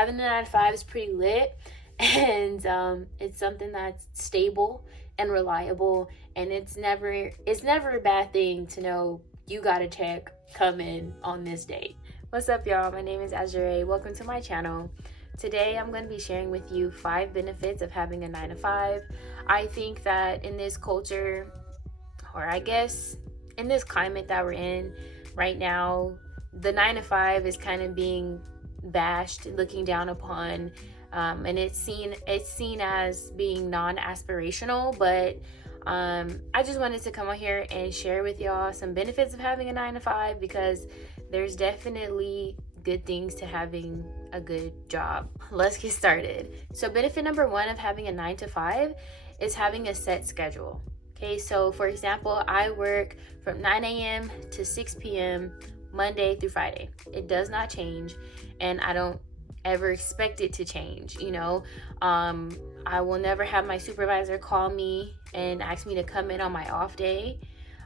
having a 9 to 5 is pretty lit, and it's something that's stable and reliable, and it's never a bad thing to know you got a check coming on this date. What's up, y'all? My name is Azure. Welcome to my channel. Today I'm going to be sharing with you 5 benefits of having a 9 to 5. I think that in this culture, or I guess in this climate that we're in right now, the 9 to 5 is kind of being bashed, looking down upon, and it's seen as being non-aspirational. But I just wanted to come on here and share with y'all some benefits of having a 9 to 5, because there's definitely good things to having a good job. Let's get started. So benefit number 1 of having a 9 to 5 is having a set schedule. Okay, so for example, I work from 9 a.m. to 6 p.m. Monday through Friday. It does not change, and I don't ever expect it to change. I will never have my supervisor call me and ask me to come in on my off day.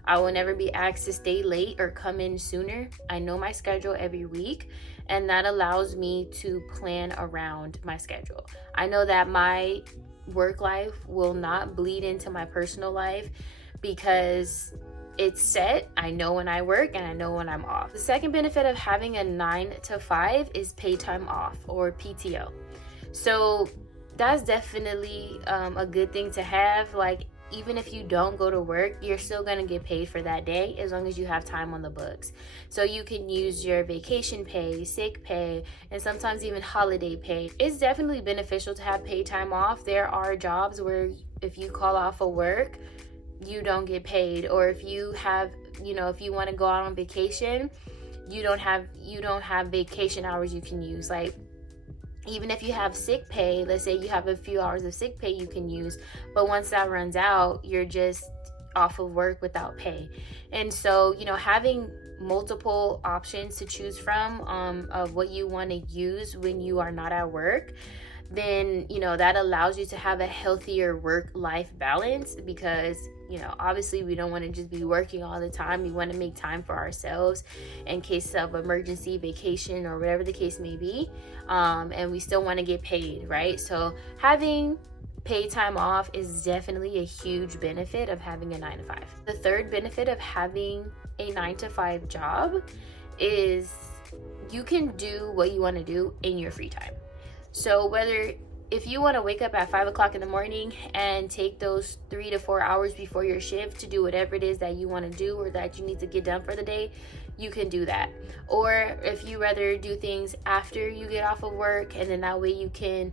I will never be asked to stay late or come in sooner. I know my schedule every week, and that allows me to plan around my schedule. I know that my work life will not bleed into my personal life because it's set. I know when I work and I know when I'm off. The second benefit of having a 9 to 5 is paid time off, or PTO. So that's definitely a good thing to have. Like, even if you don't go to work, you're still going to get paid for that day as long as you have time on the books. So you can use your vacation pay, sick pay, and sometimes even holiday pay. It's definitely beneficial to have paid time off. There are jobs where if you call off of work, you don't get paid. Or if you have, if you want to go out on vacation, you don't have vacation hours you can use. Like, even if you have sick pay, let's say you have a few hours of sick pay you can use, but once that runs out, you're just off of work without pay. And so, having multiple options to choose from of what you want to use when you are not at work, then that allows you to have a healthier work-life balance, because obviously we don't want to just be working all the time. We want to make time for ourselves in case of emergency, vacation, or whatever the case may be, and we still want to get paid, right? So having paid time off is definitely a huge benefit of having a 9 to 5. The third benefit of having a 9 to 5 job is you can do what you want to do in your free time. So if you want to wake up at 5 o'clock in the morning and take those 3 to 4 hours before your shift to do whatever it is that you want to do or that you need to get done for the day, you can do that. Or if you rather do things after you get off of work, and then that way you can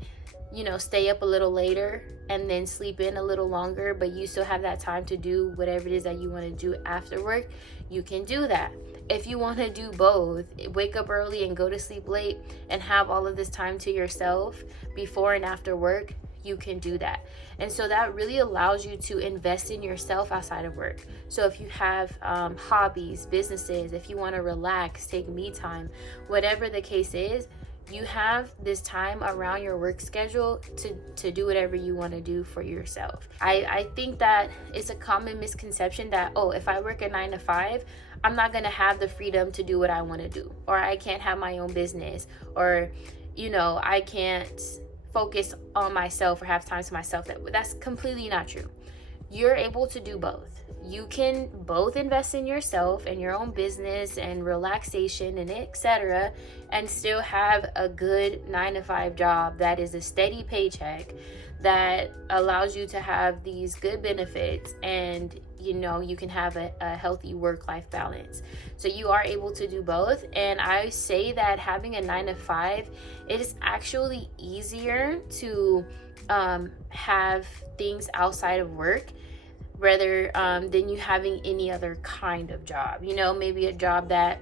stay up a little later and then sleep in a little longer, but you still have that time to do whatever it is that you want to do after work, you can do that. If you want to do both, wake up early and go to sleep late and have all of this time to yourself before and after work, you can do that. And so that really allows you to invest in yourself outside of work. So if you have hobbies, businesses, if you want to relax, take me time, whatever the case is, you have this time around your work schedule to do whatever you want to do for yourself. I think that it's a common misconception that, if I work a 9 to 5, I'm not going to have the freedom to do what I want to do, or I can't have my own business, or I can't focus on myself or have time to myself. That's completely not true. You're able to do both. You can both invest in yourself and your own business and relaxation and etc., and still have a good 9 to 5 job that is a steady paycheck that allows you to have these good benefits, and you can have a healthy work-life balance. So you are able to do both. And I say that having a 9 to 5, it is actually easier to have things outside of work rather than you having any other kind of job. Maybe a job that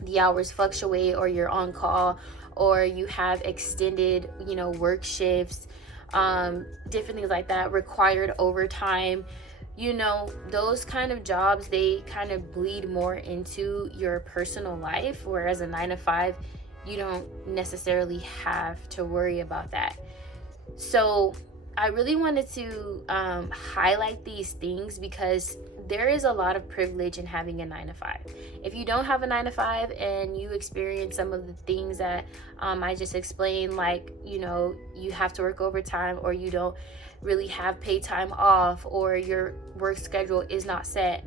the hours fluctuate, or you're on call, or you have extended work shifts, different things like that, required overtime. Those kind of jobs, they kind of bleed more into your personal life, whereas a 9 to 5, you don't necessarily have to worry about that. So I really wanted to highlight these things because there is a lot of privilege in having a 9 to 5. If you don't have a 9 to 5 and you experience some of the things that I just explained, like, you know, you have to work overtime, or you don't really have paid time off, or your work schedule is not set.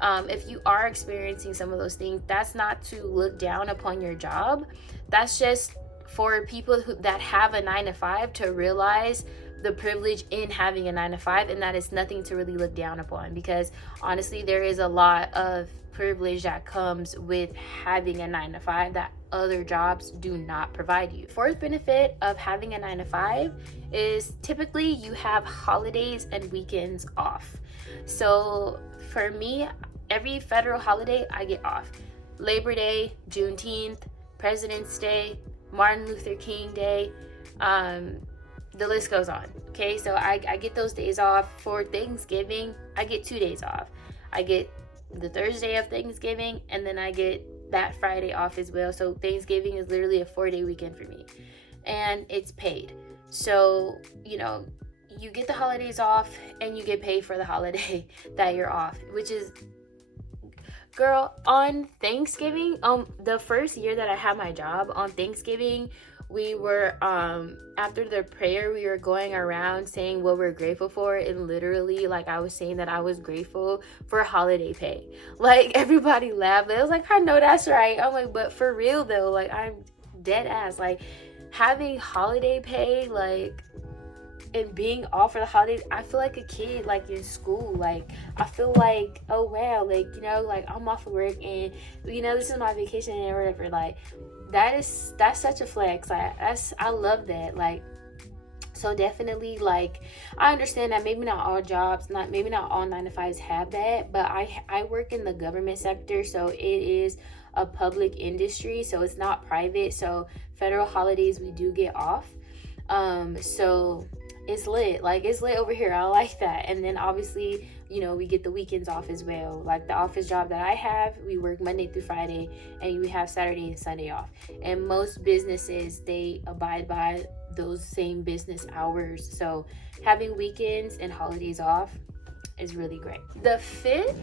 If you are experiencing some of those things, that's not to look down upon your job. That's just for people that have a 9 to 5 to realize the privilege in having a 9 to 5, and that is nothing to really look down upon, because honestly, there is a lot of privilege that comes with having a 9 to 5 that other jobs do not provide you. Fourth benefit of having a 9 to 5 is typically you have holidays and weekends off. So for me, every federal holiday I get off. Labor Day, Juneteenth, President's Day, Martin Luther King Day, the list goes on. Okay, so I get those days off. For Thanksgiving, I get 2 days off. I get the Thursday of Thanksgiving, and then I get that Friday off as well. So Thanksgiving is literally a 4-day weekend for me, and it's paid. So, you know, you get the holidays off and you get paid for the holiday that you're off, which is, girl, on Thanksgiving, the first year that I had my job, on Thanksgiving, we were, after the prayer, we were going around saying what we're grateful for, and literally, like, I was saying that I was grateful for holiday pay. Like, everybody laughed. It was like, I know that's right. I'm like, but for real though, like, I'm dead ass. Like, having holiday pay, like, and being off for the holidays, I feel like a kid, like, in school. Like, I feel like, oh wow, like, you know, like, I'm off of work and, you know, this is my vacation and whatever. Like, that's such a flex. I love that. Like, so definitely, like, I understand that maybe not all jobs, maybe not all 9 to 5s have that, but I work in the government sector, so it is a public industry, so it's not private. So federal holidays we do get off. So it's lit. Like, it's lit over here. I like that. And then obviously, you know, we get the weekends off as well. Like, the office job that I have, we work Monday through Friday, and we have Saturday and Sunday off. And most businesses, they abide by those same business hours. So having weekends and holidays off is really great. The fifth,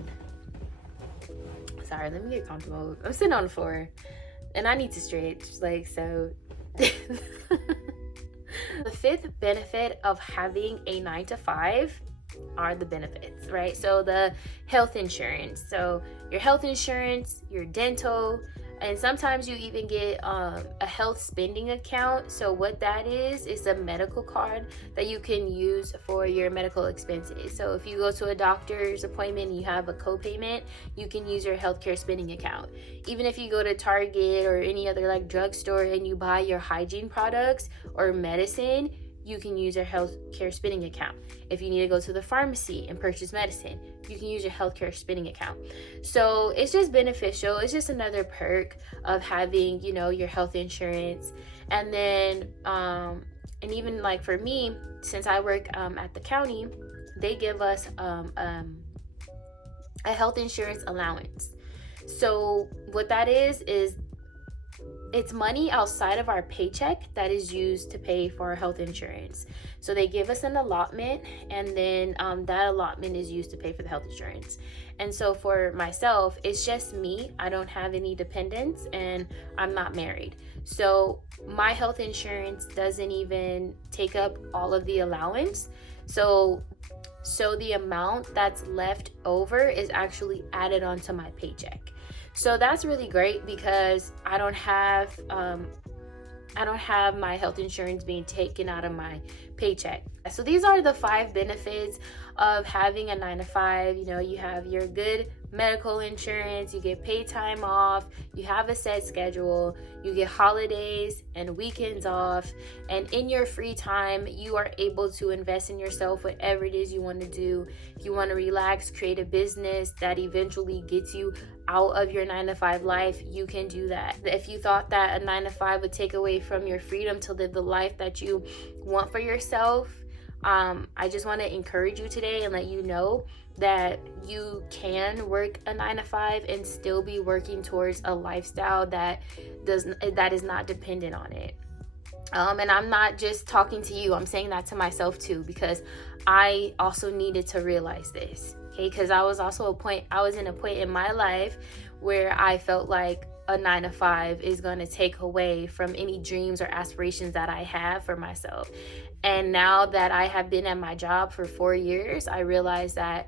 sorry, let me get comfortable. I'm sitting on the floor and I need to stretch, like, so. The fifth benefit of having a 9 to 5 are the benefits, right? So the health insurance. So your health insurance, your dental, and sometimes you even get a health spending account. So what that is a medical card that you can use for your medical expenses. So if you go to a doctor's appointment and you have a copayment, you can use your healthcare spending account. Even if you go to Target or any other like drugstore and you buy your hygiene products or medicine, you can use your healthcare spending account. If you need to go to the pharmacy and purchase medicine, you can use your healthcare spending account. So it's just beneficial. It's just another perk of having, you know, your health insurance. And then, and even like for me, since I work at the county, they give us a health insurance allowance. So what that is it's money outside of our paycheck that is used to pay for our health insurance. So they give us an allotment, and then that allotment is used to pay for the health insurance. And so for myself, it's just me. I don't have any dependents, and I'm not married. So my health insurance doesn't even take up all of the allowance. So the amount that's left over is actually added onto my paycheck. So that's really great because I don't have my health insurance being taken out of my paycheck. So these are the 5 benefits of having a 9 to 5. You know, you have your good medical insurance, you get paid time off, you have a set schedule, you get holidays and weekends off, and in your free time, you are able to invest in yourself, whatever it is you want to do. If you want to relax, create a business that eventually gets you out of your 9 to 5 life, you can do that. If you thought that a 9 to 5 would take away from your freedom to live the life that you want for yourself, I just want to encourage you today and let you know that you can work a 9 to 5 and still be working towards a lifestyle that is not dependent on it. And I'm not just talking to you, I'm saying that to myself too, because I also needed to realize this. okay? Because I was in a point in my life where I felt like a 9 to 5 is going to take away from any dreams or aspirations that I have for myself. And now that I have been at my job for 4 years, I realize that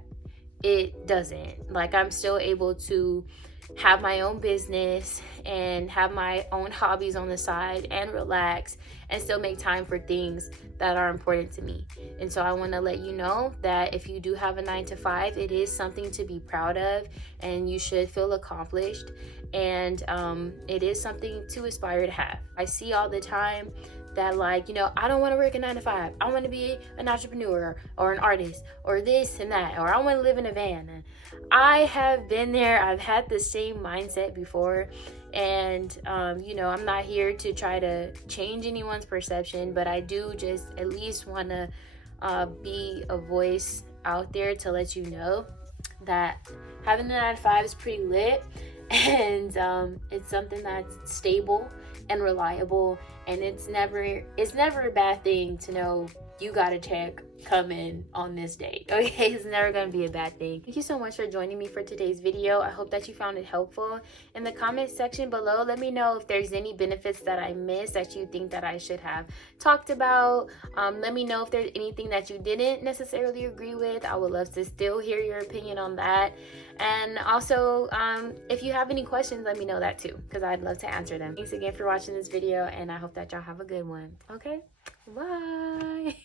it doesn't. Like, I'm still able to have my own business and have my own hobbies on the side and relax and still make time for things that are important to me. And so I want to let you know that if you do have a 9 to 5, it is something to be proud of and you should feel accomplished. And it is something to aspire to have. I see all the time that, like, I don't want to work a 9 to 5. I want to be an entrepreneur or an artist or this and that, or I want to live in a van. And I have been there. I've had the same mindset before. And, I'm not here to try to change anyone's perception, but I do just at least want to be a voice out there to let you know that having a 9 to 5 is pretty lit. And it's something that's stable and reliable, and it's never a bad thing to know you got a check coming on this date. Okay, it's never gonna be a bad thing. Thank you so much for joining me for today's video. I hope that you found it helpful. In the comment section below, let me know if there's any benefits that I missed that you think that I should have talked about. Let me know if there's anything that you didn't necessarily agree with. I would love to still hear your opinion on that. And also, if you have any questions, let me know that too, because I'd love to answer them. Thanks again for watching this video, and I hope that y'all have a good one. Okay, bye.